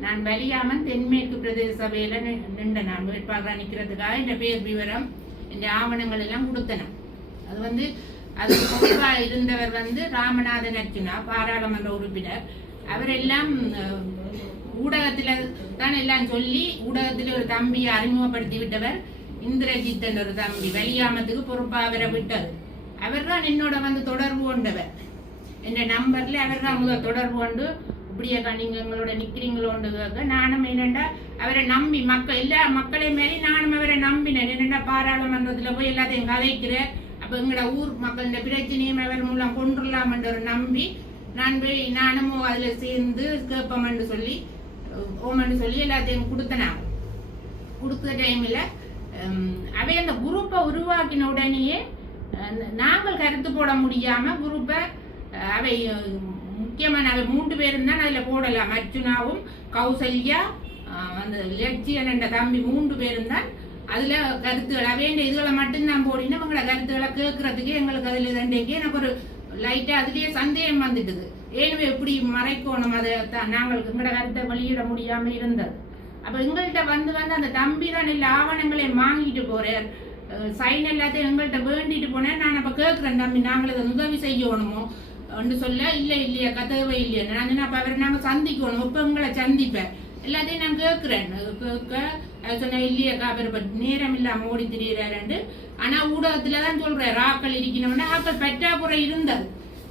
நான் வலியாமன் தென்மேற்கு பிரதேச சபையில நின்ற நான் வேட்பாளராக நிற்கிறதுக்காக இந்த பேர் விவரம் இந்த ஆவணங்கள் எல்லாம் கொடுத்தன அது வந்து அது பொறுப்பா இருந்தவர் வந்து ராமநாதன் அர்ஜுனா பாராளுமன்ற உறுப்பினர். அவரெல்லாம் அஹ், ஊடகத்துல தான் எல்லாம் சொல்லி ஊடகத்தில் ஒரு தம்பியை அறிமுகப்படுத்தி விட்டவர் இந்திரஜித்தன் ஒரு தம்பி. வலியாமத்துக்கு பொறுப்பா அவரை விட்டது. அவர் தான் என்னோட வந்து தொடர்பு கொண்டவர். என்ற நம்பர்ல அவர் தான் முதல் தொடர்பு கொண்டு அப்படியே நீங்க எங்களோட நிக்கிறீங்களோண்டு நானும் என்னென்னா அவரை நம்பி மக்கள் எல்லா மக்களையும் மாரி நானும் அவரை நம்பினேன். என்னென்னா பாராளுமன்றத்தில் போய் எல்லாத்தையும் கலைக்கிறேன் அப்போ எங்களோட ஊர் மக்களோட பிரச்சனையும் அவர் மூலம் கொண்டுடலாம்ன்ற ஒரு நம்பி நான் போய் நானும் அதில் சேர்ந்து கேட்போம்னு சொல்லி ஓமன்னு சொல்லி எல்லாத்தையும் கொடுத்தனாங்க கொடுத்த டைமில் அவை அந்த குரூப்பை உருவாக்கின உடனேயே நாங்கள் கருத்து போட முடியாமல் குரூப்பை அவை அஹ், முக்கியமான மூன்று பேரும் தான் அதில் போடலாம். அர்ஜுனாவும் கௌசல்யா அந்த லட்சியன் என்ற தம்பி மூன்று பேரும் தான். அதில் கருத்துக்கள் அவையண்ட இதுகளை மட்டும்தான் போடினா உங்களோட கருத்துக்களை கேட்கறதுக்கு எங்களுக்கு அதில் ரெண்டைக்கு எனக்கு ஒரு லைட்டாக அதுலேயே சந்தேகம் வந்துட்டுது. ஏனுமே எப்படி மறைக்கணும் அதை தான். நாங்கள் எங்களோட கருத்தை வெளியிட முடியாமல் இருந்தது. அப்போ எங்கள்கிட்ட வந்து வந்து அந்த தம்பி தான் இல்லை ஆவணங்களை வாங்கிட்டு போகிறார் சைன் எல்லாத்தையும் எங்கள்கிட்ட வேண்டிட்டு போனேன். நான் அப்போ கேட்குறேன் தம்பி நாங்கள் இதை உதவி செய்யணுமோ? ஒன்று சொல்ல இல்லை இல்லையா கதவை இல்லையா. நான் சொன்னேன், அப்போ அவரை நாங்கள் சந்திக்கணும் இப்போ உங்களை சந்திப்பேன். எல்லாத்தையும் நான் கேட்குறேன். கேட்க சொன்னேன் சொன்ன இல்லையாக்கா அவர் நேரம் இல்லாமல் ஓடி திரியிறாரு ஆனால் ஊடகத்தில் தான் சொல்கிறேன் ஆக்கள் இருக்கணும்னா ஆக்கள் பெற்றாக்குறை இருந்தது.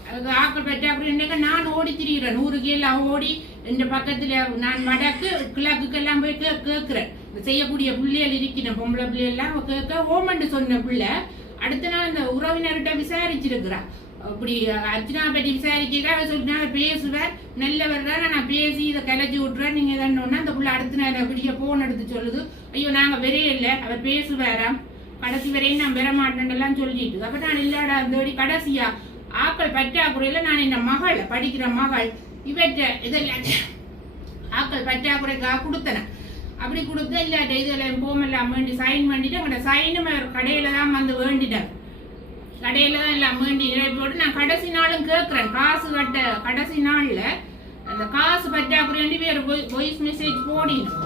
அது ஆக்கள் பெற்றாக்குறை என்னக்கா நான் ஓடி திரிகிறேன் நூறு கீழ ஓடி இந்த பக்கத்தில் நான் வடக்கு கிழக்குக்கெல்லாம் போய் கே கேட்குறேன். செய்யக்கூடிய பிள்ளைகள் இருக்கணும் பொம்பளை பிள்ளைகள்லாம் கேட்க ஓமண்டு சொன்ன பிள்ளை அடுத்த நாள் அந்த உறவினர்கிட்ட விசாரிச்சிருக்கிறா. அப்படி அர்ச்சனா பற்றி விசாரிக்கிறா அவர் சொல்லிட்டு அவர் பேசுவார் நல்லவர் தான். நான் பேசி இதை கலைச்சி விட்டுறேன். நீங்க தானே அந்த புள்ள அடுத்த நேரம் அப்படியே போன் எடுத்து சொல்லுது. ஐயோ நாங்க வெறையே இல்லை அவர் பேசுவாராம். கடைசி வரையும் நான் பெற மாட்டேன்லாம் சொல்லிட்டு. அப்ப நான் இல்லாடா தேடி கடைசியா. ஆக்கள் பற்றாக்குறையில நான் இந்த மகள்? படிக்கிற மகள். இவற்ற இதெல்லாம் ஆக்கள் பற்றாக்குறைக்காக கொடுத்தனேன் அப்படி கொடுத்து இல்லாட்ட இதெல்லாம் போமெல்லாம் வேண்டி சைன் பண்ணிட்டு அவங்களோட சைனும் அவர் கடையில தான் வந்து வேண்டிட்டார். கடையில தான் எல்லாம் வேண்டி நிரப்பி போட்டு நான் கடைசி நாளும் கேட்குறேன் காசு கட்ட கடைசி நாள்ல அந்த காசு பற்றாக்குறை வேறு வாய்ஸ் மெசேஜ் போடினோம்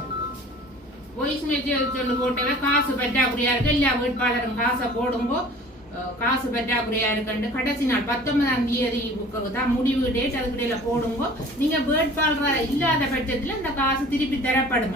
வாய்ஸ் மெசேஜ் சொல்லி போட்டவே காசு பற்றாக்குறையா இருக்கு. இல்லையா வீட்பாளரும் காசை போடும்போ காசு பற்றாக்குறையா இருக்குன்னு கடைசி நாள் பத்தொன்பதாம் தேதி தான் முடிவு டேட் அதுக்கிடையில போடுங்கோ நீங்க வேட்பாளராக இல்லாத பட்சத்தில் இந்த காசு திருப்பி தரப்படும்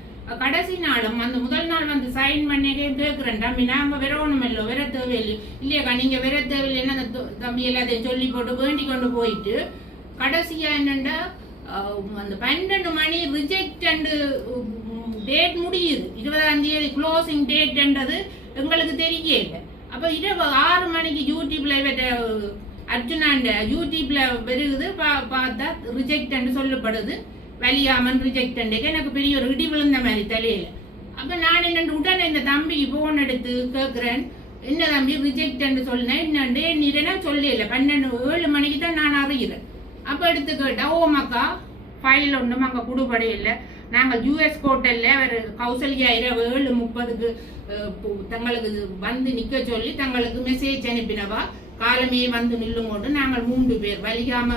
கடைசி நாளும் அந்த முதல் நாள் வந்து சைன் பண்ணி கேட்கிறேன் தம்பி நாம விரவணும் இல்லை விர தேவையில்லை. இல்லையாக்கா நீங்க விர தேவையில்லைன்னு அந்த தம்பி எல்லாத்தையும் சொல்லி போட்டு வேண்டி கொண்டு போயிட்டு கடைசியா என்னண்டா அந்த பன்னெண்டு மணி ரிஜெக்ட் அண்டு டேட் முடியுது. இருபதாம் தேதி க்ளோசிங் டேட்ன்றது எங்களுக்கு தெரியல. அப்ப இரவு ஆறு மணிக்கு யூடியூப்ல அர்ஜுனாண்ட யூடியூப்ல வருகுது பா- பார்த்தா ரிஜெக்ட் சொல்லப்படுது. வலியாமன் ரிஜெக்ட் எனக்கு பெரிய ஒரு இடி விழுந்த மாதிரி தலையில. அப்ப நான் என்ன உடனே இந்த தம்பிக்கு போன் எடுத்து கேக்குறேன். என்ன தம்பி ரிஜெக்ட் சொன்னேன் என்னண்டு என்னன்னா சொல்லல பன்னெண்டு ஏழு மணிக்கு தான் நான் அறிகிறேன். அப்ப எடுத்து கேட்டா ஓ மக்கா ஃபைல் ஒன்றும் அங்கே கொடுபடை இல்லை நாங்கள் யூஎஸ் கோட்டல்ல அவர் கௌசல்யா இரவு ஏழு முப்பதுக்கு தங்களுக்கு வந்து நிற்க சொல்லி தங்களுக்கு மெசேஜ் அனுப்பினவா? காலமே வந்து நில்லுங்கோண்டு நாங்கள் மூன்று பேர். வலிகாம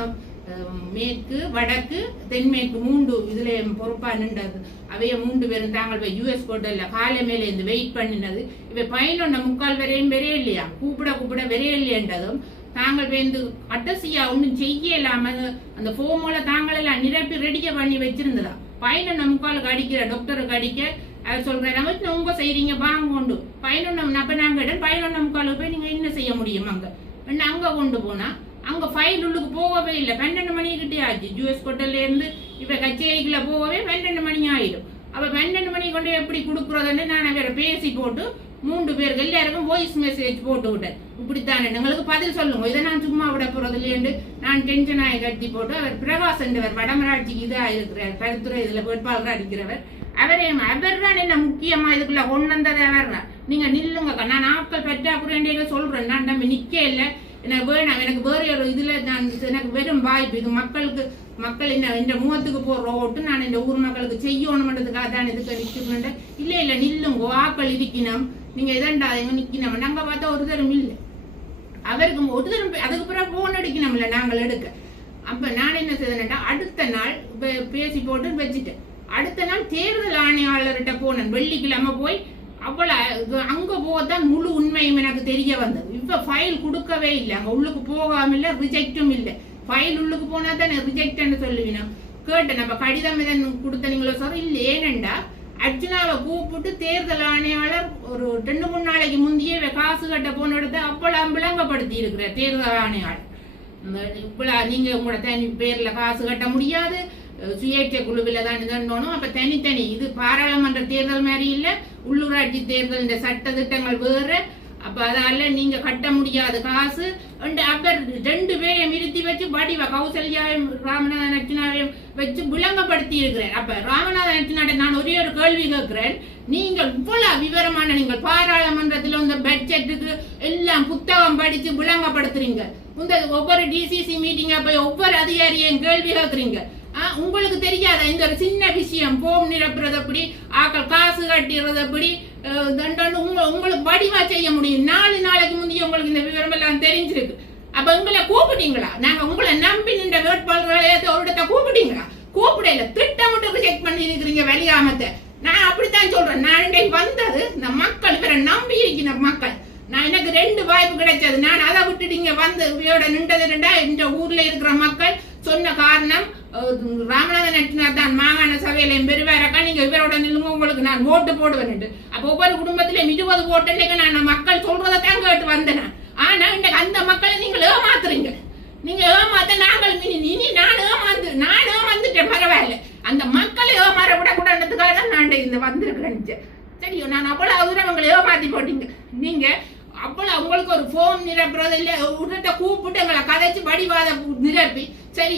மேற்கு வடக்கு தென்மேற்கு மூன்று இதுல பொறுப்பா நின்றது அவைய மூன்று பேரும் தாங்கள் போய் யூஎஸ் கோட்டல்ல காலை மேல இருந்து வெயிட் பண்ணினது இவ பதினொன்று முக்கால் வரையும் வெறிய இல்லையா கூப்பிட கூப்பிட வெறைய இல்லையன்றதும் தாங்கள் வந்து அட்டசியா ஒன்றும் செய்யலாம அந்த ஃபோமோல தாங்கள் எல்லாம் நிரப்பி ரெடியா பண்ணி வச்சிருந்ததா பதினொன்று முக்காலுக்கு அடிக்கிற டாக்டருக்கு அடிக்க அவர் சொல்றாரு உங்க செய்றீங்க வாங்க கொண்டு பதினொன்று அப்ப நாங்க இடம் பதினொன்று முக்காலுக்கு போய் நீங்க என்ன செய்ய முடியும் அங்க என்ன அங்க கொண்டு போனா அங்க ஃபைல் உள்ளுக்கு போகவே இல்லை. பன்னெண்டு மணி கிட்டே ஆச்சு. ஜூஎஸ் ஹோட்டல்ல இருந்து இப்ப கச்சேரிக்குள்ள போகவே பன்னெண்டு மணி ஆயிடும். அப்ப பன்னெண்டு மணி கொண்டு எப்படி கொடுக்குறதுன்னு நான் வேற பேசி போட்டு மூன்று பேருக்கு எல்லாருக்கும் வாய்ஸ் மெசேஜ் போட்டு விட்டேன். இப்படித்தானே? எங்களுக்கு பதில் சொல்லுங்க. இதை நான் சும்மா விட போறது இல்லையண்டு நான் டென்ஷன் ஆகி கட்டி போட்டு அவர் பிரகாஷ் என்றவர் வடமராட்சிக்கு இதா இருக்கிறார். கருத்துறை இதுல வேட்பாளராக இருக்கிறவர். அவரே அவர் தான் என்ன முக்கியமா இதுக்குள்ள கொண்டு வந்தது? அவர் நீங்க நில்லுங்க நான் ஆட்கள் பற்றாக்குறைய சொல்றேன். நான் நம்ம நிக்க இல்லை. எனக்கு வேணாம் எனக்கு வேற ஒரு இதுல நான் எனக்கு வெறும் வாய்ப்பு. இது மக்களுக்கு மக்கள் என்ன இந்த முகத்துக்கு போடுற ஓட்டு நான் இந்த ஊர் மக்களுக்கு செய்யணும்ன்றதுக்காக தான் இதுக்கு நிற்கணும்ன்ற இல்ல இல்ல நில்லுங்க ஆக்கள் இருக்கணும். நீங்க இதண்டாதீங்க நிக்கணும். நாங்க பார்த்தா ஒரு தரம் இல்லை. அவருக்கு ஒரு தரம் அதுக்கு பிறகு போன் அடிக்கணும்ல நாங்கள் எடுக்க. அப்ப நான் என்ன செய்தேன்டா அடுத்த நாள் பே- பேசி போட்டு வச்சுட்டேன். அடுத்த நாள் தேர்தல் ஆணையாளர்கிட்ட போனேன். வெள்ளிக்கிழமை போய் அவ்வளோ அங்கே போக போகத்தான் முழு உண்மையும் எனக்கு தெரிய வந்தது. இப்போ ஃபைல் கொடுக்கவே இல்லை. அங்கே உள்ளுக்கு போகாம இல்லை ரிஜெக்டும் இல்லை. ஃபைல் உள்ளுக்கு போனால் தானே ரிஜெக்ட்னு சொல்லுவீங்க கேட்டேன். நம்ம கடிதம் இதன் கொடுத்தனீங்களோ சார் இல்லை ஏனண்டா? அர்ஜுனாவை கூப்பிட்டு தேர்தல் ஆணையாளர் ஒரு ரெண்டு மூணு நாளைக்கு முந்தையே காசு கட்ட போன இடத்த அப்பளம் விளங்கப்படுத்தி இருக்கிற தேர்தல் ஆணையாளர். இந்த இப்பளா நீங்க உங்களோட தனி பேரில் காசு கட்ட முடியாது. சுயேட்சை குழுவில் தான் இதன்னோணும் அப்போ தனித்தனி இது பாராளுமன்ற தேர்தல் மாதிரி இல்லை. உள்ளூராட்சி தேர்தல் இந்த சட்ட திட்டங்கள் வேறு. அப்ப அதால நீங்க கட்ட முடியாத காசு. ரெண்டு அப்போ ரெண்டு பேரையும் நிறுத்தி வச்சு வடிவ கௌசல்யாவையும் ராமநாத அர்ச்சனாவையும் வச்சு விளங்கப்படுத்தி இருக்கிறேன் அப்ப ராமநாத அர்ச்சனாட்ட நான் ஒரே ஒரு கேள்வி கேட்கிறேன். நீங்கள் இவ்வளவு விவரமான நீங்கள் பாராளுமன்றத்தில் இந்த பட்ஜெட்டுக்கு எல்லாம் புத்தகம் படிச்சு விளங்கப்படுத்துறீங்க. இந்த ஒவ்வொரு டிசிசி மீட்டிங்கா போய் ஒவ்வொரு அதிகாரியையும் கேள்வி கேட்குறீங்க. உங்களுக்கு தெரியாத? இந்த ஒரு சின்ன விஷயம். போம் நிரப்புறது எப்படி ஆக்கள் காசு கட்டிடுறது எப்படி அஹ், உங்களை உங்களுக்கு வடிவா செய்ய முடியும். நாலு நாளைக்கு முந்தைய உங்களுக்கு இந்த விவரம் எல்லாம் தெரிஞ்சிருக்கு. அப்ப உங்களை கூப்பிட்டீங்களா? நாங்க உங்களை நம்பி நின்ற வேட்பாளர்களை ஒரு இடத்த கூப்பிட்டீங்களா? கூப்பிடல திட்டமிட்டு செக் பண்ணி இருக்கிறீங்க வெளியாமத்தை. நான் அப்படித்தான் சொல்றேன். நான் இன்றைக்கு வந்தது இந்த மக்கள் இவரை நம்பி இருக்கிற மக்கள். நான் எனக்கு ரெண்டு வாய்ப்பு கிடைச்சது. நான் அதை விட்டுட்டு இங்க வந்து இவையோட நின்றது ரெண்டா? இந்த ஊர்ல இருக்கிற மக்கள் சொன்ன காரணம் ராமநாதன் நட்டினார் தான் மாகாண சபையில பெருவாரக்கா நீங்க இவரோட நில்லுங்க உங்களுக்கு நான் ஓட்டு போடுவேன் அப்போ ஒவ்வொரு குடும்பத்திலையும் இருபது ஓட்டுன்னு நான் மக்கள் சொல்றதை தாங்க வந்தேன் நான். ஆனா இன்னைக்கு அந்த மக்களை நீங்க ஏமாத்துறீங்க நீங்க ஏமாத்த நாங்கள் இனி இனி நான் ஏமாந்து நான் ஏமாந்துட்டேன் பரவாயில்ல அந்த மக்களை ஏமாற விடக்கூடாதுக்காக தான் நான் இந்த வந்திருக்கிறேன் சரியோ நான் அவ்வளவு தூரம் உங்களை ஏமாத்தி போட்டீங்க நீங்க அவ்வளவு உங்களுக்கு ஒரு ஃபோன் நிரப்புறது இல்ல உடனே கூப்பிட்டு எங்களை கதைச்சு வடிவாத நிரப்பி சரி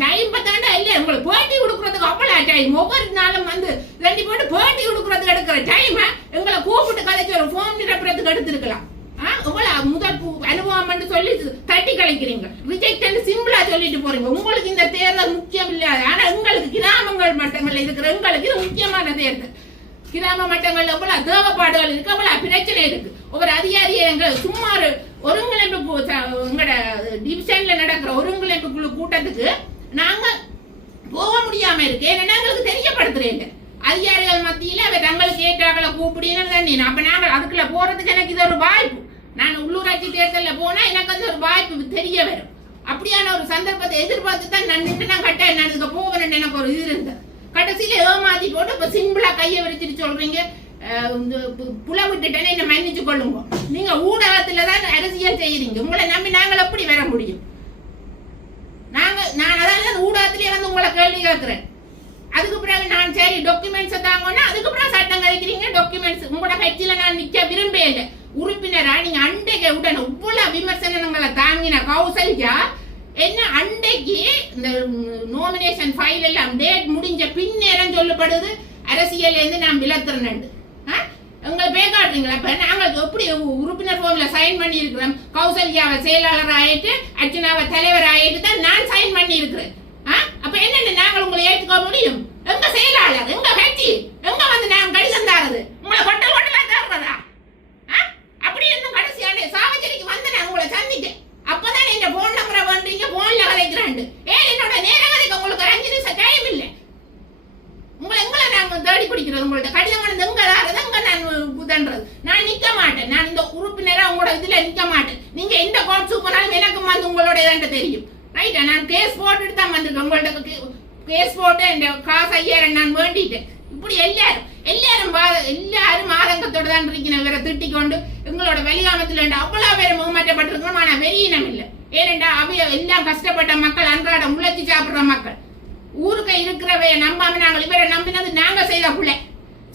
டைம் பார்த்தாண்டா இல்ல உங்களுக்கு பேட்டி கொடுக்கறதுக்கு அவ்வளவு டைம் ஒவ்வொரு நாளும் வந்து ரெண்டு போட்டு பேட்டி கொடுக்கறதுக்கு டைம் எங்களை கூப்பிட்டு கதைச்சு ஒரு ஃபோன் நிரப்புறதுக்கு எடுத்திருக்கலாம். ஆ, முதல் அனுபவம் சொல்லி தட்டி கழிக்கிறீங்க ரிஜெக்ட் சிம்பிளா சொல்லிட்டு போறீங்க. உங்களுக்கு இந்த தேர்தல் முக்கியம் இல்லையா? ஆனா உங்களுக்கு கிராமங்கள் மட்டங்கள்ல இருக்கிற எங்களுக்கு இது முக்கியமான தேர்தல். கிராம மட்டங்கள்ல எவ்வளவு தேவைப்பாடுகள் இருக்கு அவ்வளவு பிரச்சனை இருக்கு. ஒவ்வொரு அதிகாரியை எங்க சும்மா ஒரு ஒருங்கிணைப்பு கு- டிவிஷன்ல நடக்கிற ஒருங்கிணைப்பு குழு கூட்டத்துக்கு நாங்க போக முடியாம இருக்கு. ஏன்னா எங்களுக்கு தெரியப்படுத்துறேன் அதிகாரிகள் மத்தியில் அவ தங்களுக்கு ஏற்றாக்களை கூப்பிடுன்னு தண்ணி அப்போ நாங்கள் அதுக்குள்ள போகிறதுக்கு எனக்கு இது ஒரு வாய்ப்பு. நான் உள்ளூராட்சி தேர்தலில் போனால் எனக்கு அது ஒரு வாய்ப்பு தெரிய வரும். அப்படியான ஒரு சந்தர்ப்பத்தை எதிர்பார்த்து தான் நான் நின்று நான் கட்ட நான் இதுக்கு போகிறேன் எனக்கு ஒரு இது இருந்தது. கடைசியில் ஏமாத்தி போட்டு இப்போ சிம்பிளாக கையை விரிச்சிட்டு சொல்கிறீங்க புலவிட்டுட்டேன்னு இந்த பு- என்ன மன்னிச்சு கொள்ளுங்க. நீங்க ஊடகத்துல தான் அரசியல் செய்யறீங்க. உங்களை நம்பி நாங்கள் எப்படி வர முடியும்? நாங்க நான் அதாவது அந்த ஊடகத்திலே வந்து உங்களை கேள்வி கேட்கிறேன். அதுக்கு பிறகு நான் சரி டாக்குமெண்ட்ஸ் தாங்கன்னா அதுக்கு பிறகு சட்டம் கழிக்கிறீங்க டாக்குமெண்ட்ஸ் உங்களோட கட்சியில நான் நிக்க விரும்பவே இல்லை. உறுப்பினரா நீங்க அண்டைக்கு உடனே இவ்வளவு விமர்சனங்களை தாங்கின கௌசல்யா என்ன அண்டைக்கு இந்த நோமினேஷன் ஃபைல் எல்லாம் டேட் முடிஞ்ச பின்னேரம் சொல்லப்படுது அரசியல் இருந்து நான் விளத்துறேன் உங்களை பேக்காடுறீங்களா இப்போ நாங்கள் எப்படி உறுப்பினர் ஃபார்ம்ல சைன் பண்ணியிருக்கிறோம்? கௌசல்யாவை செயலாளர் ஆகிட்டு அர்ச்சனாவை தலைவர் ஆயிட்டு தான் நான் சைன் பண்ணியிருக்கிறேன். ஆ? அப்போ என்னென்ன நாங்கள் உங்களை ஏற்றுக்க முடியும்? எங்க செயலாளர்? எங்க கட்சி எங்க வந்து நான் கடி தந்தாரது உங்களை கொட்ட கொட்டலா தர்றதா ஆ? அப்படி இன்னும் கடைசியானே சாவச்சேரிக்கு வந்து நான் உங்களை சந்திட்டேன் அப்பதான் என் போன் நம்பரை பண்றீங்க போன்ல கலைக்கிறாண்டு ஏன் என்னோட நேரம் கலைக்க உங்களுக்கு ஒரு அஞ்சு நிமிஷம் டைம் இல்லை? உங்களை எங்களை நாங்க தேடி பிடிக்கிறது உங்கள்ட்ட கடிதம் கொண்டு எங்க தாரது எங்க நான் புதன்றது? நான் நிக்க மாட்டேன். நான் இந்த உறுப்பினரா உங்களோட இதுல நிக்க மாட்டேன். நீங்க எந்த கோட்ஸுக்கு போனாலும் எனக்கு வந்து உங்களோட இதாண்ட தெரியும் ரைட்டா நான் கேஸ் போட்டுட்டு தான் வந்திருக்கேன். உங்கள்ட்ட கேஸ் போட்டு இந்த காசு ஐயாயிரம் நான் வேண்டிட்டேன் இப்படி எல்லாரும் எல்லாரும் எல்லாரும் ஆதங்கத்தோடு தான் இருக்கிற இவரை திட்டிக் கொண்டு எங்களோட வெளிகாமத்தில் அவ்வளோ பேர் முகமாற்றப்பட்டிருக்கணும் ஆனால் வெளியினம் இல்லை. ஏனெண்டா அவைய எல்லாம் கஷ்டப்பட்ட மக்கள் அன்றாடம் உழைச்சி சாப்பிட்ற மக்கள். ஊருக்கு இருக்கிறவைய நம்பாம நாங்கள் இவரை நம்பினது நாங்கள் செய்த பிள்ளை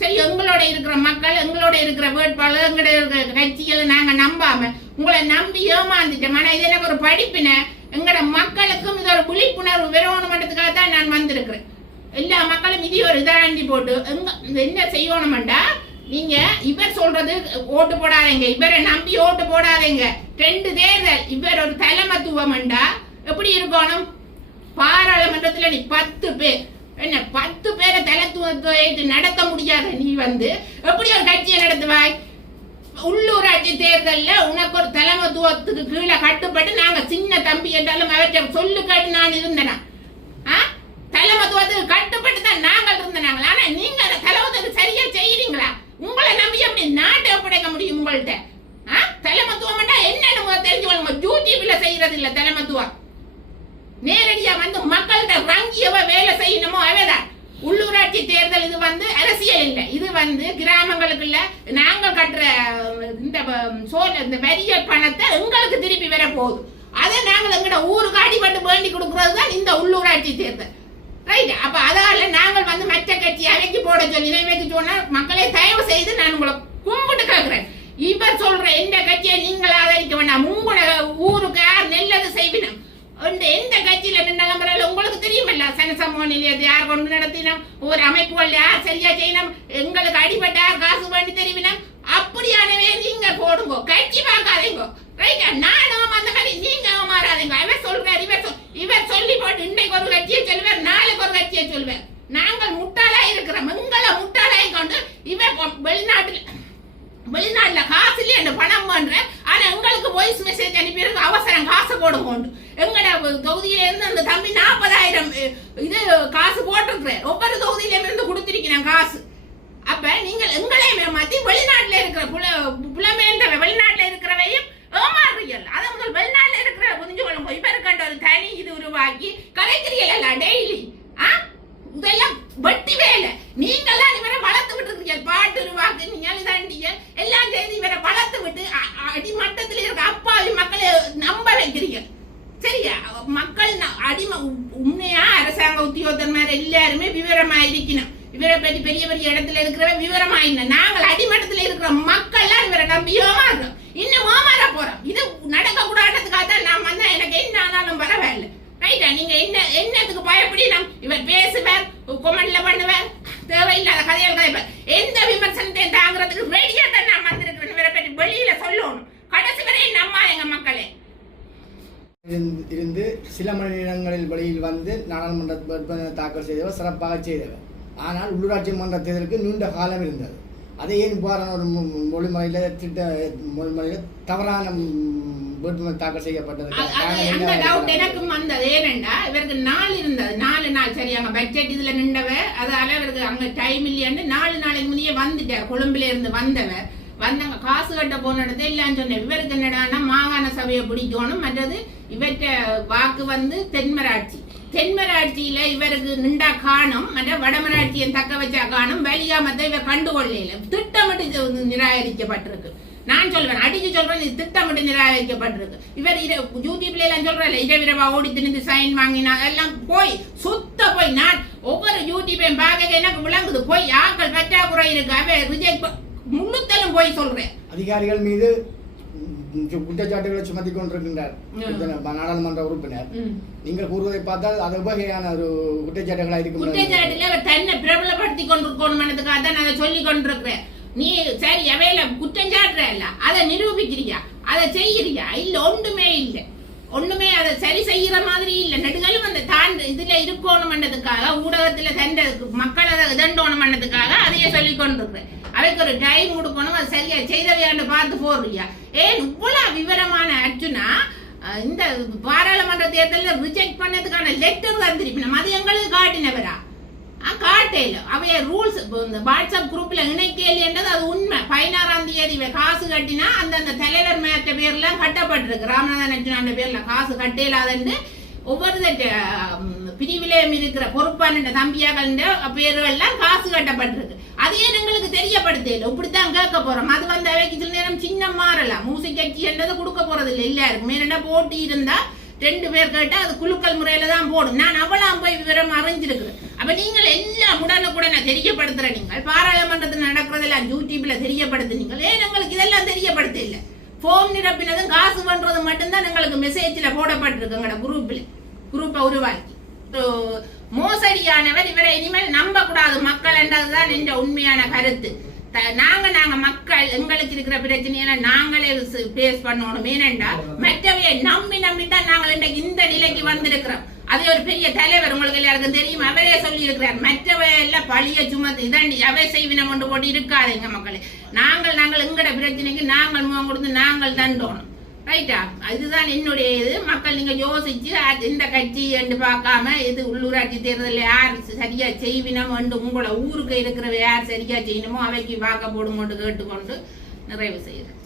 சரி எங்களோட இருக்கிற மக்கள் எங்களோட இருக்கிற வேட்பாளர் எங்களோட இருக்கிற கட்சிகளை நாங்கள் நம்பாம உங்களை நம்பி ஏமாந்துட்டோம். ஆனால் இது எனக்கு ஒரு படிப்பினை. எங்களோட மக்களுக்கும் இது ஒரு விழிப்புணர்வு வரணுமன்றதுக்காக தான் நான் வந்திருக்கிறேன். எல்லா மக்களும் இது ஒரு இதாண்டி போட்டு எங்க என்ன செய்யணுமெண்டா? நீங்க இவர் சொல்றது ஓட்டு போடாதீங்க இவரை நம்பி ஓட்டு போடாதீங்க. ரெண்டு தேர்தல் இவர் ஒரு தலைமத்துவம்டா எப்படி இருக்கணும்? பாராளுமன்றத்துல நீ பத்து பேர். என்ன பத்து பேரை தலைத்துவத்தை நடத்த முடியாத நீ வந்து எப்படி ஒரு கட்சியை நடத்துவாய்? உள்ளூராட்சி தேர்தல்ல உனக்கு ஒரு தலைமத்துவத்துக்கு கீழே கட்டுப்பட்டு நாங்க சின்ன தம்பி என்றாலும் அவற்றை சொல்லு கேட்டு நான் இருந்தேனா? ஆ? தலைமத்துவத்துக்கு கட்டுப்பட்டு தான் நாங்கள் இருந்தனாங்களா? ஆனா நீங்க அந்த தலைமத்துக்கு சரியா செய்யறீங்களா? உங்களை நம்பி எப்படி நாட்டை ஒப்படைக்க முடியும் உங்கள்கிட்ட ஆ? தலைமத்துவம் என்னன்னு முதல்ல தெரிஞ்சு கொள்ளுங்க யூடியூப்ல செய்யறது இல்ல தலைமத்துவம் நேரடியா வந்து மக்கள்கிட்ட வங்கியவ வேலை செய்யணுமோ அவைதான். உள்ளூராட்சி தேர்தல் இது வந்து அரசியல் இல்லை. இது வந்து கிராமங்களுக்குள்ள நாங்கள் கட்டுற இந்த சோல் இந்த வரிய பணத்தை எங்களுக்கு திருப்பி வர போகுது அதை நாங்கள் எங்கட ஊருக்கு அடிபட்டு வேண்டி கொடுக்கறது தான் இந்த உள்ளூராட்சி தேர்தல். ரைட் அப்ப அதால நாங்கள் வந்து மற்ற கட்சி அவைக்கு போட சொல்லி இவைக்கு சொன்னால் மக்களை தயவு செய்து நான் உங்களை கும்பிட்டு கேட்கிறேன் இவர் சொல்ற எந்த கட்சி நீங்கள் ஆதரிக்க வேண்டாம் உங்களோட ஊருக்கு யார் நல்லது செய்வினம் இந்த எந்த கட்சியில நின்றாலும் பரவாயில்ல உங்களுக்கு தெரியுமல்ல சனசமூக நிலையத்தை யார் கொண்டு நடத்தினோம் ஒரு அமைப்புகள் யார் சரியா செய்யணும் எங்களுக்கு அடிபட்ட யார் காசு பண்ணி தெரிவினம். அப்படியானவே நீங்க போடுங்க. கட்சி பார்க்காதீங்க. ரைட்டா? நானும் அந்த மாதிரி நீங்க மாறாதீங்க. இவர் சொல்றாரு இவர் சொல் இவர் சொல்லி போட்டு இன்னைக்கு ஒரு கட்சியை சொல்லுவார் நாளைக்கு ஒரு கட்சியை சொல்லுவார். நாங்கள் முட்டாளா இருக்கிறோம். எங்களை முட்டாளாய் கொண்டு இவர் வெளிநாட்டில் வெளிநாட்டில் காசு இல்லையே பணம் பண்ற ஆனா எங்களுக்கு வாய்ஸ் மெசேஜ் அனுப்பியிருக்கு அவசரம். காசு போடுங்க எங்கட தொகுதியில இருந்து அந்த தம்பி நாற்பதாயிரம் இது காசு போட்டிருக்கிறேன் ஒவ்வொரு தொகுதியில இருந்து கொடுத்திருக்கிறேன் காசு. அப்ப நீங்கள் எங்களை ஏமாத்தி வெளிநாட்டுல இருக்கிற புல புலமேந்தவ வெளிநாட்டுல இருக்கிறவையும் ஏமாறுறீர்கள் அதை முதல் வெளிநாட்டுல இருக்கிற புரிஞ்சு கொள்ளும் இப்ப இருக்கின்ற ஒரு தனி இது உருவாக்கி கலைக்கிறீர்கள் டெய்லி ஆ? இதெல்லாம் வெட்டி வேலை. நீங்கள்லாம் இவரை வளர்த்து விட்டு இருக்கீங்க பாட்டு உருவாக்கு நீங்கள் இதாண்டிய எல்லாம் செய்து இவரை வளர்த்து விட்டு அடிமட்ட அ- அடிமட்டத்தில் இருக்க அப்பாவி மக்களை நம்ப வைக்கிறீங்க சரியா மக்கள் ந- அடிம உ- உண்மையா அரசாங்க எல்லாருமே விவரமா இருக்கணும் இவரை பற்றி பெரிய பெரிய இடத்துல இருக்கிற விவரமா இல்லை நாங்கள் அடிமட்டத்தில் இருக்கிற மக்கள்லாம் இவரை நம்பி ஏமாறுறோம். இன்னும் ஏமாற போறோம். இது நடக்க கூடாதுக்காக தான் நான் வந்தேன். எனக்கு என்ன ஆனாலும் பரவாயில்ல. ரைட்டா நீங்க என்ன என்னத்துக்கு பயப்படினம் இவர் பேசுவார் கொமெண்ட்ல பண்ணுவார் தேவையில்லாத கதைகள் கதைப்பார். எந்த விமர்சனத்தையும் தாங்கிறதுக்கு ரெடியா தான் நான் வந்திருக்கிறேன். இவரை பற்றி வெளியில சொல்லணும் கடைசி வரை நம்மா எங்க மக்களே இருந்து- சில மணி நேரங்களில் வெளியில் வந்து நாடாளுமன்ற தாக்கல் செய்தவர் சிறப்பாக செய்தவர். ஆனால் உள்ளூராட்சி மன்ற தேர்தலுக்கு நீண்ட காலம் இருந்தது. அதை ஏன் இவ்வாறான ஒரு மொழிமுறையில் திட்ட மொழிமுறையில் தவறான வேட்புமனு தாக்கல் செய்யப்பட்டது எனக்கும் வந்தது. ஏனென்றா இவருக்கு நாள் இருந்தது. நாலு நாள் சரி அங்க பட்ஜெட் இதுல நின்றவ அதால இவருக்கு அங்க டைம் இல்லையான்னு நாலு நாளைக்கு முன்னே வந்துட்டார். கொழும்புல இருந்து வந்தவர். வந்தாங்க காசு கட்ட போன இல்லைன்னு சொன்னேன். இவருக்கு என்னடான்னா மாகாண சபையை பிடிக்கணும். மற்றது இவற்ற வாக்கு வந்து தென்மராட்சி. தென்மராட்சியில இவருக்கு நின்றா காணும். மற்ற வடமராட்சியை தக்க வச்சா காணும். வெளியாமத்தை இவர் கண்டுகொள்ளையில திட்டமிட்டு இது நிராகரிக்கப்பட்டிருக்கு. நான் சொல்வேன் அடிச்சு சொல்றேன் இது திட்டமிட்டு நிராகரிக்கப்பட்டிருக்கு. இவர் இத யூடியூப்ல எல்லாம் சொல்றேன் இரவிரவா ஓடி திணிந்து சைன் வாங்கினா எல்லாம் போய் சுத்த போய். நான் ஒவ்வொரு யூடியூப்பையும் பார்க்க எனக்கு விளங்குது. போய் ஆக்கள் பற்றாக்குறை இருக்கு. அவ ரிஜெக்ட் முழுத்தலும் போய் சொல்றேன். அதிகாரிகள் மீது குற்றச்சாட்டுகளை சுமத்தி கொண்டிருக்கின்றார். நாடாளுமன்ற உறுப்பினர். நீங்கள் கூறுவதை பார்த்தால் அது உபகையான ஒரு குற்றச்சாட்டுகளாக இருக்கும் குற்றச்சாட்டுல தன்னை பிரபலப்படுத்தி கொண்டிருக்கணும்ன்றதுக்காக தான் நான் அதை சொல்லி கொண்டிருக்கிறேன். நீ சரி அவையில குற்றம் சாட்டுற இல்ல அதை நிரூபிக்கிறியா? அதை செய்யறியா இல்ல ஒன்றுமே இல்ல. ஒண்ணுமே அதை சரி செய்யற மாதிரி இல்ல. நெடுகளும் அந்த தான் இதுல இருக்கணும்ன்றதுக்காக ஊடகத்துல தண்ட மக்களை இதண்டோணும்ன்றதுக்காக அதையே சொல்லி கொண்டிருக்கிறேன். அதுக்கு ஒரு டைம் கொடுக்கணும். அது சரியா? செய்தவையாண்டு பார்த்து போடுறியா? ஏன் இவ்வளவு விவரமான அர்ஜுனா இந்த பாராளுமன்ற தேர்தலில் ரிஜெக்ட் பண்ணதுக்கான லெட்டர் தான் நம்ம அது எங்களுக்கு காட்டினவரா? ஆ, காட்டையில அவைய ரூல்ஸ் இந்த வாட்ஸ்அப் குரூப்ல இணைக்கலைன்றது அது உண்மை. பதினாறாம் தேதி காசு கட்டினா அந்த அந்த தலைவர் மேற்ற பேர்லாம் கட்டப்பட்டிருக்கு. ராமநாதன் அர்ஜுனாண்ட பேர்ல காசு கட்டையிலாதன்னு ஒவ்வொரு பிரிவிலையும் இருக்கிற பொறுப்பான தம்பியாக்கள் பேர்கள்லாம் காசு கட்டப்பட்டிருக்கு. அதையே எங்களுக்கு தெரியப்படுத்தல? இப்படித்தான் கேட்க போறோம். அது வந்து அவைக்கு சில நேரம் சின்ன மாறலாம். மூசி கட்சி என்றது கொடுக்க போறது இல்லை எல்லாருக்கும் என்ன போட்டி இருந்தா ரெண்டு பேர் கேட்டா அது குலுக்கல் முறையில தான் போடும். நான் அவளாம் போய் விவரம் அறிஞ்சிருக்கிறேன். அப்ப நீங்கள் எல்லாம் உடனுக்குடனே தெரியப்படுத்துற நீங்கள். பாராளுமன்றத்தில் நடக்கிறதெல்லாம் யூடியூப்ல தெரியப்படுத்துனீங்க ஏன் எங்களுக்கு இதெல்லாம் தெரியப்படுத்த இல்லை ஃபோன் நிரப்பினதும் காசு பண்றதும் மட்டும்தான் எங்களுக்கு மெசேஜ்ல போடப்பட்டிருக்கு எங்களோட குரூப்ல குரூப்பை உருவாக்கி. மோசடியானவர். இவரை இனிமேல் நம்ப கூடாது மக்கள் என்றதுதான் என்ற உண்மையான கருத்து. த- நாங்க நாங்க மக்கள் எங்களுக்கு இருக்கிற பிரச்சனையில நாங்களே பேஸ் பண்ணணும். ஏனென்றால் மற்றவையை நம்பி நம்பி தான் நாங்கள் இன்றைக்கு இந்த நிலைக்கு வந்திருக்கிறோம். அதே ஒரு பெரிய தலைவர் உங்களுக்கு எல்லாருக்கும் தெரியும். அவரே சொல்லி இருக்கிறார் மற்றவை எல்லாம் பழிய சுமத்து இதாண்டி அவை செய்வினம் கொண்டு போட்டு இருக்காதுங்க மக்களே. நாங்கள் நாங்கள் எங்கட பிரச்சனைக்கு நாங்கள் முகம் கொடுத்து நாங்கள் தண்டோணும். ரைட்டா இதுதான் என்னுடைய இது மக்கள் நீங்க யோசிச்சு அது இந்த கட்சி என்று பார்க்காம இது உள்ளூராட்சி தேர்தலில் யார் சரியா செய்வினம் என்று உங்களோட ஊருக்கு இருக்கிறவ யார் சரியா செய்யணுமோ அவைக்கு வாக்க போடுங்கொண்டு கேட்டுக்கொண்டு நிறைவு செய்கிறேன்.